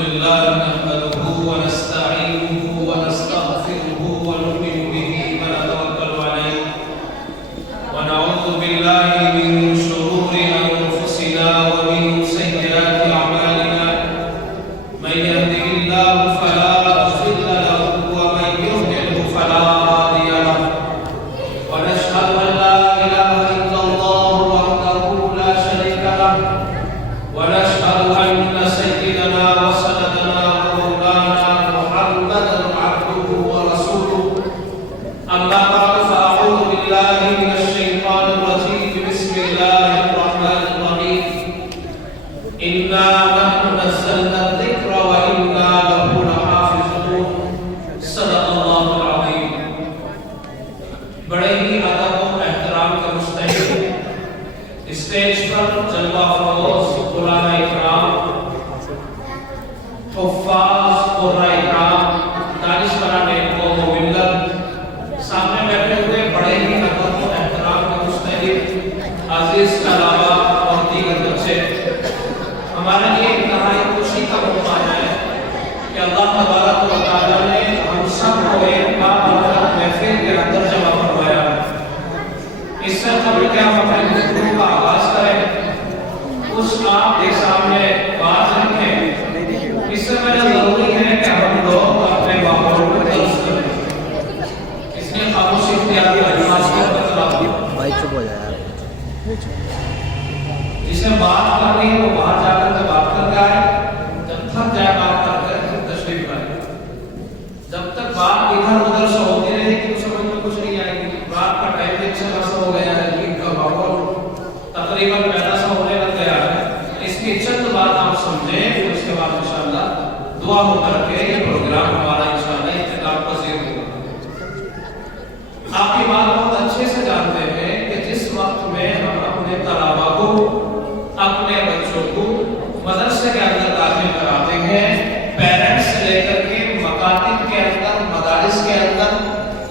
لله نحمده ونستعينه ونستغفره ونؤمن به ونتوكل عليه ونعوذ بالله من شرور أنفسنا ومن سيئات أعمالنا من يهده الله فلا مضل له ومن يضلل فلا هادي له ونشهد أن لا إله إلا الله وحده لا شريك له ونشهد أن سيدنا وسندنا ومولانا محمدا عبده ورسوله أما بعد فأعوذ بالله من الشيطان الرجيم بسم الله الرحمن الرحيم إنا نحن نزلنا الذكر وإنا له لحافظون صدق الله العظيم بڑے ہی ادب و احترام کے مستحق اسٹیج پر جلوہ فروز علماء اکرام حفاظ قرآن اکرام دانشوران قوم و ملت سامنے بیٹھے ہوئے بڑے ہی ادب و احترام کے مستحق عزیز طلباء اور دیگر بچے ہمارے لیے انتہائی خوشی کا موقع ہے کہ اللہ تبارک و تعالیٰ نے ہم سب کو ایک بابرکت محفل کے اندر جمع فرمایا اس سے قبل کہ ہم اپنے گفتگو کا آغاز کریں اس آپ کے سامنے بات رکھیں اس سے پہلے ضروری ہے کہ ہم لوگ اپنے ماحول کو درست کریں اس لیے خاموشی اختیار کی اجازت کو بتلاؤ بھائی چپ ہو جائے جسے بات کرنی ہے وہ باہر جا کر کے بات کر کے آئے جب تھک جائے بات کر کے پھر تشریف لائے جب تک بات ادھر ادھر سے ہوتی رہے گی تو سمجھ میں کچھ نہیں آئے گی رات کا ٹائم بھی اچھا خاصا ہو گیا ہے عید کا ماحول تقریباً پیدا سا ہونے لگ گیا ہے اس کی چند بات آپ سمجھیں پھر اس کے بعد انشاءاللہ دعا ہو کر کے یہ پروگرام ہمارا انشاءاللہ اختتام پذیر ہوگا آپ کی بات بہت اچھے سے جانتے ہیں کہ جس وقت میں ہم اپنے طلباء کو اپنے بچوں کو مدرسے کے اندر داخل کراتے ہیں پیرنٹس سے لے کر کے مکاتب کے اندر مدارس کے اندر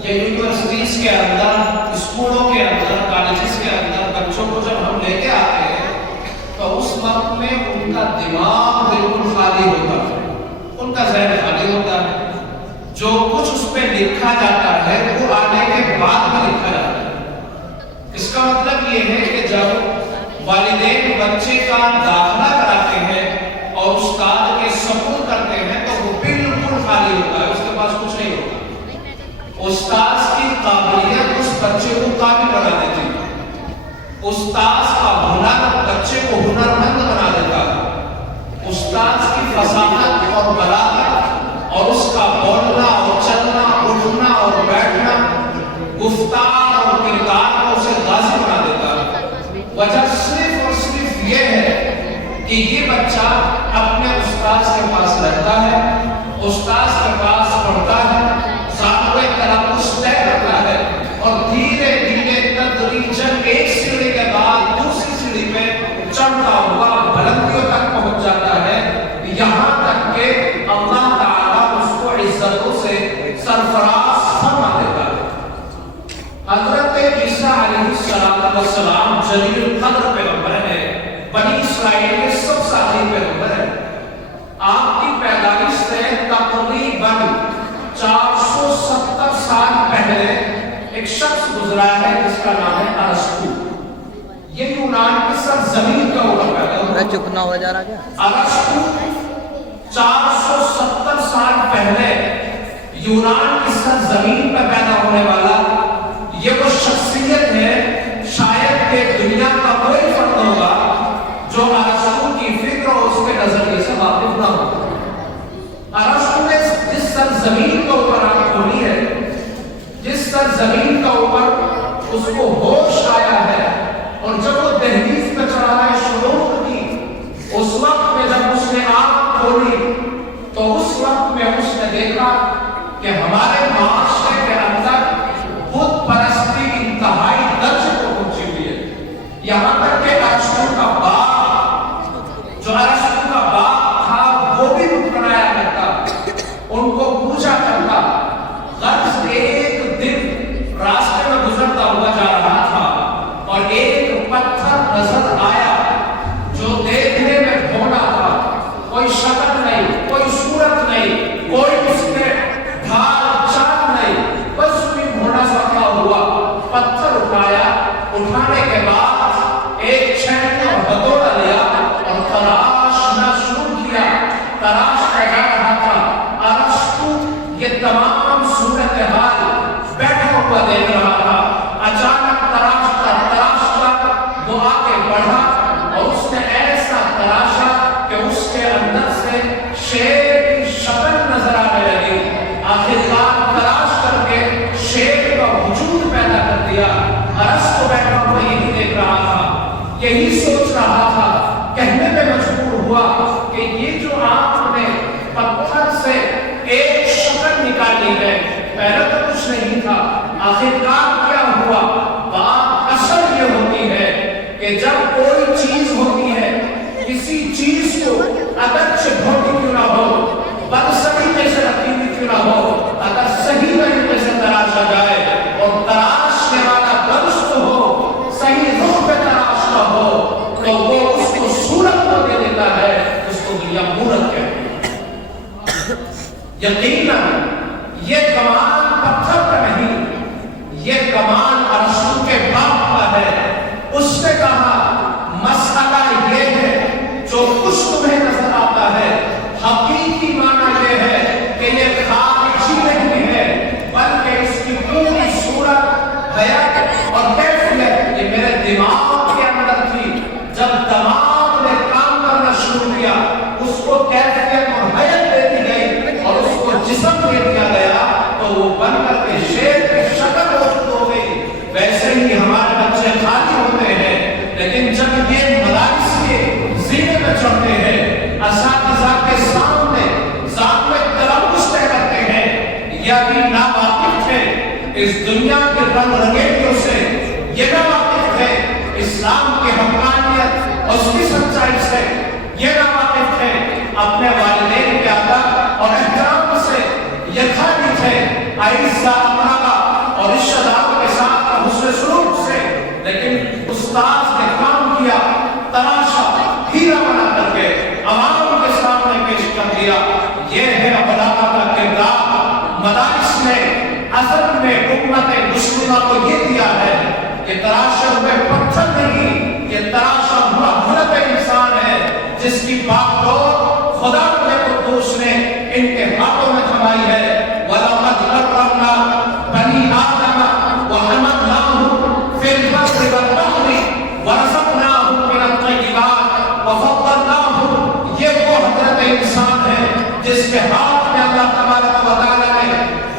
یا یونیورسٹیز کے اندر اسکولوں کے اندر کالجز کے اندر بچوں کو جب ہم لے کے آتے ہیں تو اس وقت میں ان کا دماغ بالکل خالی ہوتا ہے ان کا ذہن خالی ہوتا ہے جو کچھ اس پہ لکھا جاتا ہے وہ آنے کے بعد میں لکھا جاتا ہے اس کا مطلب یہ ہے کہ جب والدین بچے کا داخلہ کراتے ہیں اور استاد کے سپورٹ کرتے ہیں تو وہ بالکل خالی ہوتا ہے اس کے پاس کچھ نہیں ہوتا استاد کی قابلیت اس بچے کو قابل بنا دیتی ہے استاد کا ہنر بچے کو ہنرمند بنا دیتا ہے استاد کی فصاحت اور بلاغت اور اس کا بولنا اور چلنا اٹھنا اور بیٹھنا گفتار اور کردار کو اسے غازی بنا دیتا ہے وجہ صرف اور صرف یہ ہے کہ یہ بچہ اپنے استاد کے پاس رہتا ہے استاد کے پاس پڑھتا ہے ضابطۂ تلفظ طے کرتا ہے اور دھیرے دھیرے تدریجاً ایک سیڑھی کے بعد دوسری سیڑھی پہ چڑھتا ہوا بلندیوں تک پہنچ جاتا ہے یہاں تک کہ اللہ تعالیٰ اس کو عزتوں سے سرفراز فرما دیتا ہے حضرت عیسیٰ علیہ السلام جلیل القدر پیغمبر ہیں بنی اسرائیل کے سب سے عظیم پیغمبر ہیں آپ کی پیدائش سے تقریباً 470 سال پہلے ایک شخص گزرا ہے جس کا نام ہے ارسطو یہ یونان کی سرزمین کا ہوا پیدا ہوا چکنا ہو جا رہا کیا ارسطو 470 سال پہلے یونان کی سرزمین پر پیدا ہونے والا یہ وہ شخصیت ہے شاید کہ دنیا کا کوئی فرد ہوگا جو ارسطو کی فکر اور اس کے نظریے سے واقف نہ ہو ارسطو نے جس سرزمین کے اوپر آنکھ کھولی ہے جس سرزمین کا اوپر اس کو ہوش آیا ہے اور جب وہ دہلیز پہ چڑھا ہے شروع کی اس وقت میں جب اس نے آنکھ کھولی تو اس وقت میں اس نے دیکھا کہ ہمارے معاشرے کے اندر بت پرستی انتہائی درجے کو پہنچی ہوئی ہے یہاں تک کہ ارسطو کا باغ جو ارسطو کا باغ تھا وہ بھی بت بنایا کرتا ان کو پوجا کرتا غرض ایک دن راستے میں گزرتا ہوا جا رہا تھا اور ایک پتھر نظر آیا جو دیکھنے میں بھونا تھا کوئی شکل نہیں نہیں, کوئی صورت نہیں, کوئی اس میں ڈھال چال نہیں, بس بھی گھوڑا سا کھڑا ہوا, پتھر اٹھایا, اٹھانے کے بعد ایک چھینی اور ہتھوڑا لیا اور تراشنا شروع کیا. تراشتا جا رہا تھا. ارسطو یہ تمام صورتحال بیٹھا ہوا دیکھ رہا تھا. اچانک تراشتا تراشتا وہ آگے بڑھا اور اس نے ایسا تراشا کہ اس کے اندر سے شیر کی شکل نظر آنے لگی. آخرکار تلاش کر کے شیر کا وجود پیدا کر دیا. ارسطو بیٹھا ہوا یہی دیکھ رہا تھا, یہی سوچ رہا تھا, کہنے پہ مجبور ہوا کہ یہ جو آپ نے پتھر سے ایک شکل نکالی ہے, پہلے تو کچھ نہیں تھا, آخرکار کیا ہوا؟ بات اصل یہ ہوتی ہے کہ جب کوئی چیز ہوتی ہے, کسی چیز کو اگرچہ بھوٹی کیوں نہ ہو, بد سلیقے سے رکھی ہوئی کیوں نہ ہو, اگر صحیح طریقے سے تراشا جائے اور تراشنے والا درست ہو, صحیح روح پہ تراشتا ہو, تو وہ اس کو صورت کو دے دیتا ہے, اس کو دنیا مورت کہتے ہیں. یقیناً یہ کمال پتھر کا نہیں, یہ کمال ارسطو کے باپ کا ہے. اس نے کہا مسئلہ یہ ہے جو کچھ تمہیں نظر آتا ہے, حقیقی معنی یہ ہے کہ یہ خارجی نہیں ہے, بلکہ اس کی پوری صورت حیات اور کیفیت یہ میرے دماغ کے اندر تھی. جب دماغ نے کام کرنا شروع کیا, اس کو کیفیت اور حیات دے دی گئی اور اس کو جسم دے دیا گیا, تو وہ بن کر کے شیر کی شکل موجود ہو گئی. ویسے ہی ہمارے بچے خالی ہوتے ہیں, لیکن جب یہ مدارس کے زینے میں چڑھتے ہیں, اساتذہ کے سامنے ذات میں تلوث طے کرتے ہیں, یا بھی ناواقف تھے اس دنیا کے رنگ رنگیلیوں سے, یہ ناواقف تھے اسلام کی حقانیت اور اس کی سچائی سے, یہ ناواقف تھے اپنے والدین کے ادب اور احترام سے, یہ خالی تھے عزت امانہ اور رشتہ داروں کے ساتھ حسن سلوک سے. لیکن استاد نے کام کیا, تراشا, ہیرا بنا کر کے عوام کے سامنے پیش کر دیا. یہ ہے بلاغت کا کردار. مدارس نے اصل میں امت مسلمہ کو یہ دیا ہے کہ تراشا ہوئے پتھر نہیں, یہ تراشا ہوا حضرت انسان ہے, جس کی بات کو خدا قدوس نے ان کے ہاتھوں میں تھمائی ہے. وَلَقَدْ كَرَّمْنَا بَنِي آدَمَ وَحَمَلْنَاهُمْ فِي الْبَرِّ وَالْبَحْرِ وَرَزَقْنَاهُمْ مِنَ الطَّيِّبَاتِ وَفَضَّلْنَاهُمْ. یہ وہ حضرت انسان ہے جس کے ہاتھ میں اللہ تبارک و تعالیٰ نے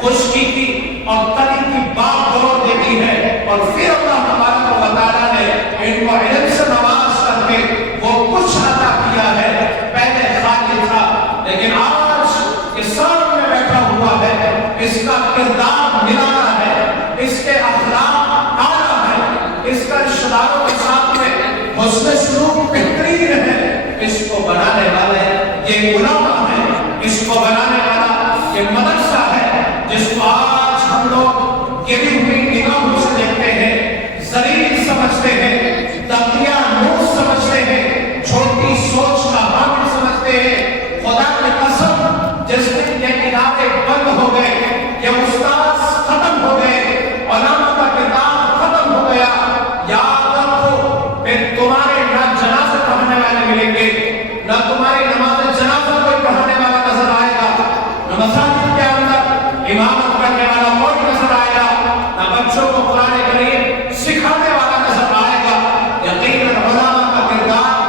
خشکی کی اور تری کی بات دور دے دی ہے, اور پھر اللہ تبارک و تعالیٰ نے ان کو علم سے نواز کر کے وہ کچھ عطا کیا ہے. پہلے خالی تھا, لیکن آج کے سامنے بیٹھا ہوا ہے, اس کا کردار نرالا ہے, اس کے اخلاق اعلیٰ ہے, اس کا رشتہ داروں کے ساتھ میں حسن سلوک بہترین ہے. اس کو بنانے والے یہ علماء ہیں, اس کو بنانے والا یہ مدرسہ ہے, جس کو آج ہم لوگ گری ہوئی نگاہوں سے دیکھتے ہیں, ذلیل سمجھتے ہیں, تقیہ نور سمجھتے ہیں, چھوٹی سوچ کا حامل سمجھتے ہیں. خدا کی قسم, جس دن یہ ادارے بند ہو گئے, یہ استاد ختم ہو گئے, علماء کا کردار ختم ہو گیا, یاد رکھو پھر تمہارے نہ جنازہ پڑھنے والے ملیں گے, نہ تمہاری نماز جنازہ کوئی پڑھنے والا نظر آئے گا, نہ مساجد کے اندر امامت کرنے والا کوئی نظر آئے گا, نہ بچوں کو قرآن کریم سکھانے والا نظر آئے گا. یقیناً علماء کا کردار,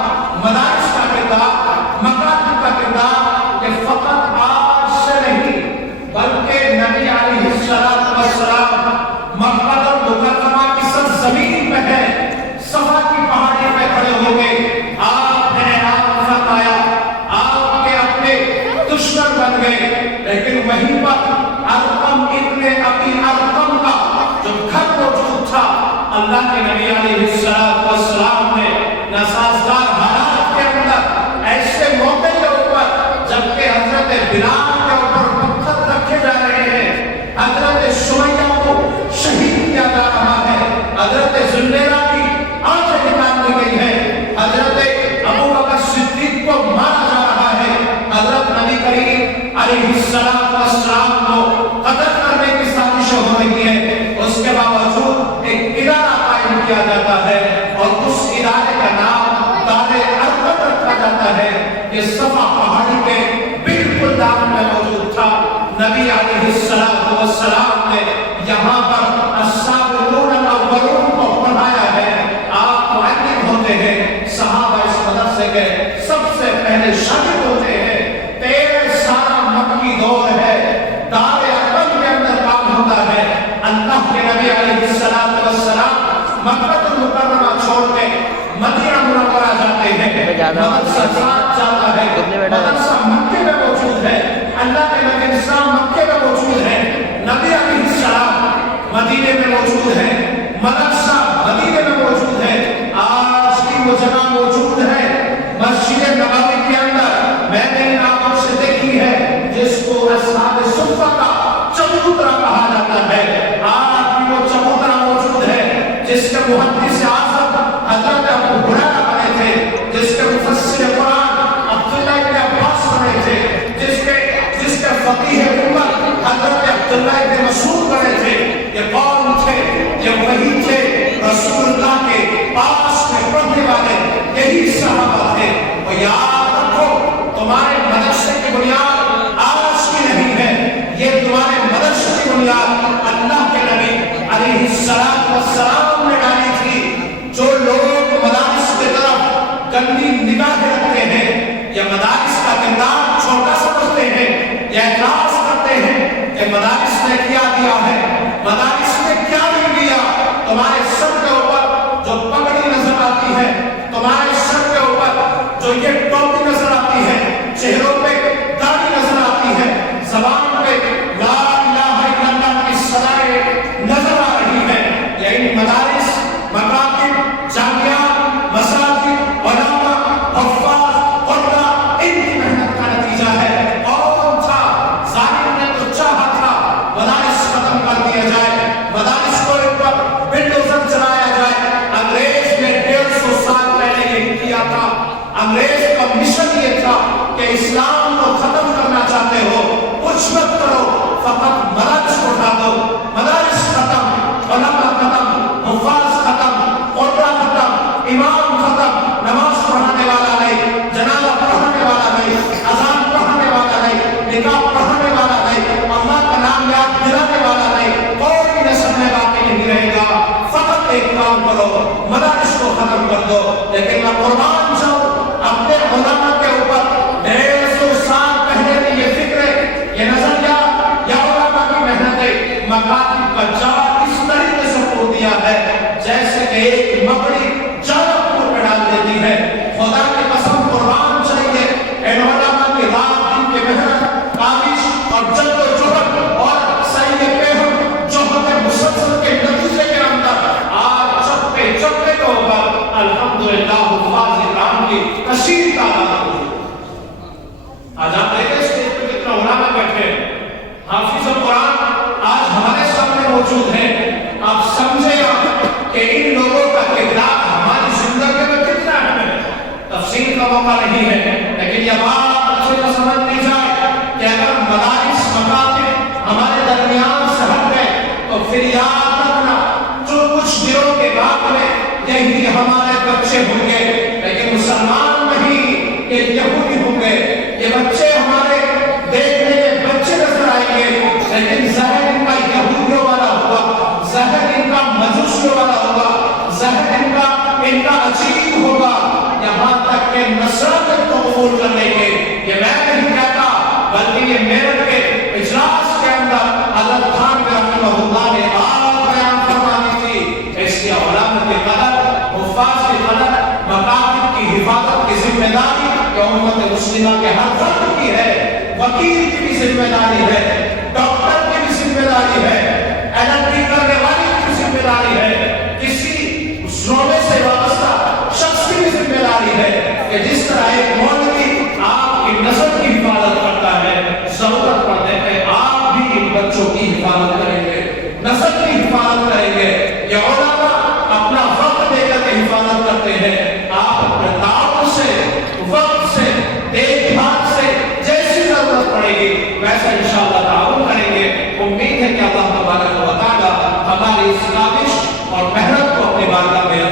مدارس کا کردار, مکاتب کا کردار یہ فقط آج سے نہیں, بلکہ نبی علیہ السلام مکہ مکرمہ کی سرزمین پہ ہے, صفا کی پہاڑی پہ کھڑے ہو گئے, آپ نے اعلان فرمایا, آپ کے اپنے دشمن بن گئے, لیکن وہیں پر ارقم ابن ابی ارقم کا جو گھر موجود تھا, اللہ کے نبی علیہ السلام نے ناسازگار حالات کے اندر ایسے موقع کے اوپر, جبکہ حضرت بلال کے اوپر پتھر رکھے جا رہے ہیں, حضرت سمیہ کو شہید کیا جا رہا ہے, حضرت زلیخا کی آنکھیں نکال دی گئی ہے, حضرت ابو بکر صدیق کو مارا جا رہا ہے, حضرت نبی علیہ السلام کو قتل کرنے کی سازش ہو رہی ہے، اس کے باوجود ایک ادارہ قائم کیا جاتا ہے اور اس ادارے کا نام دار ارقم رکھا جاتا ہے۔ یہ صفا پہاڑی کے بالکل دامن میں موجود تھا۔ نبی علیہ السلام نے یہاں پر السابقون الاولون کو پڑھایا ہے۔ آپ معلم ہوتے ہیں، صحابہ اس مدرسے کے سب سے پہلے شاگرد ہوتے ہیں۔ 13 سالہ مکی دور ہے، دار ارقم کے اندر کام ہوتا ہے۔ اللہ کے نبی علیہ السلام مکہ المکرمہ چھوڑ کے مدینہ منورہ جاتے ہیں۔ مدرسہ ساتھ جاتا ہے، مدرسہ مکے میں موجود ہے، اللہ کے نبی اسلام مکے میں موجود ہے، نبی علیہ السلام مدینے میں موجود ہے، مدرسہ مدینے میں موجود ہے۔ آج بھی وہ جگہ موجود ہے مسجد نبوی کے اندر، میں نے ان آنکھوں سے دیکھی ہے، جس کو اصحاب صفہ کا چبوترا کہا جاتا ہے۔ آج بھی وہ چبوترا موجود ہے جس کے محدث اعظم حضرت ابو ہریرہ بنے تھے، جس کے مفسر قرآن عبداللہ ابن عباس بنے تھے، جس کے فقیہ امت حضرت عبداللہ ابن مسعود بنے تھے۔ یہ کون تھے؟ یہ وہی تھے رسول اللہ کے پاس میں پڑھنے والے، یہی صحابہ تھے۔ اور یاد رکھو، تمہارے مدرسے کی بنیاد آج کی نہیں ہے، یہ تمہارے مدرسے کی بنیاد اللہ کے نبی علیہ السلام نے ڈالی تھی۔ جو لوگ مدارس کی طرف گندی نگاہ رکھتے ہیں یا مدارس کا کردار چھوٹا سمجھتے ہیں یا اعتراض کرتے ہیں کہ مدارس نے کیا دیا ہے، مدارس نے کیا نہیں دیا، تمہارے سر کے اوپر جو پگڑی نظر آتی ہے، تمہارے سر کے اوپر جو یہ ٹوپی نظر آتی ہے، چہروں پہ داڑھی نظر آتی ہے، زبان پہ لا الہ الا اللہ کی صدائیں نظر آ رہی ہے، یہ ان مدارس، مکاتب، جامعات، مساجد، علماء، حفاظ، قرآن، ان کی محنت کا نتیجہ ہے۔ کون تھا؟ ظالم نے تو چاہا تھا مدارس ختم کر دیا جائے، مدارس کو اوپر بلڈوزر چلایا جائے۔ انگریز نے 150 سال پہلے یہ کیا تھا۔ انگریز کا مشن یہ تھا کہ اسلام کو ختم کرنا چاہتے ہو، کچھ مت کرو، فقط مدارس کو اٹھا دو۔ مدارس ختم، علماء ختم، حفاظ ختم، قرآن ختم، امام ختم، نماز پڑھانے والا نہیں، جنازہ پڑھانے والا نہیں، اذان پڑھانے والا نہیں، نکاح پڑھانے والا نہیں، اللہ کا نام یاد دلانے والا نہیں، کوئی نسل میں باقی نہیں رہے گا۔ فقط ایک کام کرو، مدارس کو ختم کر دو۔ لیکن میں قربان جاؤں اپنے علماء کے اوپر 150 سال پہلے کی یہ فکر، یہ نظریہ یا علماء کی محنتیں مکاتب کا جال اس طریقے سے کھول دیا ہے جیسے کہ ایک مکڑی جال پور میں ڈال دیتی ہے۔ خدا کی قسم قربان چاہیے ان علماء کی رات دن کی محنت، کاوش اور جدوجہد اور سعی پیہم جوہد مسلسل کے نتیجے کے اندر آج چپے چپے کے اوپر الحمدللہ حفاظ کرام کی کثیر تعداد ہے۔ آج آپ دیکھیں اسٹیج پہ کتنا علماء بیٹھے ہیں، حافظ قرآن آج ہمارے سامنے موجود ہیں۔ آپ سمجھے کہ ان لوگوں کا کردار ہماری زندگی میں کتنا اہم ہے۔ تفصیل کا موقع نہیں ہے، لیکن یہ بات اچھے سے سمجھ لی جائے کہ اگر مدارس مکاتب ہمارے درمیان سے ہٹ گئے تو پھر یاد رکھنا جو کچھ دنوں کے بعد میں یہی ہمارے بچے ہوں گے، لیکن مسلمان نہیں، یہ یہودی ہوں گے۔ یہ بچے ہمارے دیکھنے کے بچے نظر آئیں گے، لیکن ظاہر ان کا یہودیوں والا ہوگا، ظاہر ان کا مجوسیوں والا ہوگا، ظاہر ان کا عجیب ہوگا، یہاں تک کہ نصرت کو قبول کر لیں گے۔ یہ میں نہیں کہتا، بلکہ یہ میرٹ کے اجلاس کے اندر حضرت خان رحمہ اللہ نے آپ بیان فرمانی تھی۔ اس لیے علماء کی قدر، حفاظ کی قدر، مکاتب کی حفاظت کی ذمہ داری کہ امت مسلمہ کے ہر فرد کی ہے، وکیل کی بھی ذمہ داری ہے، ڈاکٹر کی بھی ذمہ داری ہے، LLB کرنے والے کی بھی ذمہ داری ہے، کسی شعبے سے وابستہ شخص کی بھی ذمہ داری ہے کہ جس طرح ایک مولوی آپ کی نسل کی حفاظت کرتا ہے، ضرورت پڑنے پہ آپ بھی ان بچوں کی حفاظت کریں گے، نسل کی حفاظت کریں گے۔ یہ علماء اپنا وقت دے کر کے حفاظت کرتے ہیں، آپ اپنے تعاون سے، وقت سے، دیکھ بھال سے جیسی ضرورت پڑے گی ایسا انشاءاللہ تعاون کریں گے. امید ہے کہ اللہ تبارک و تعالی ہماری اس کاوش اور محنت کو اپنی بارگاہ میں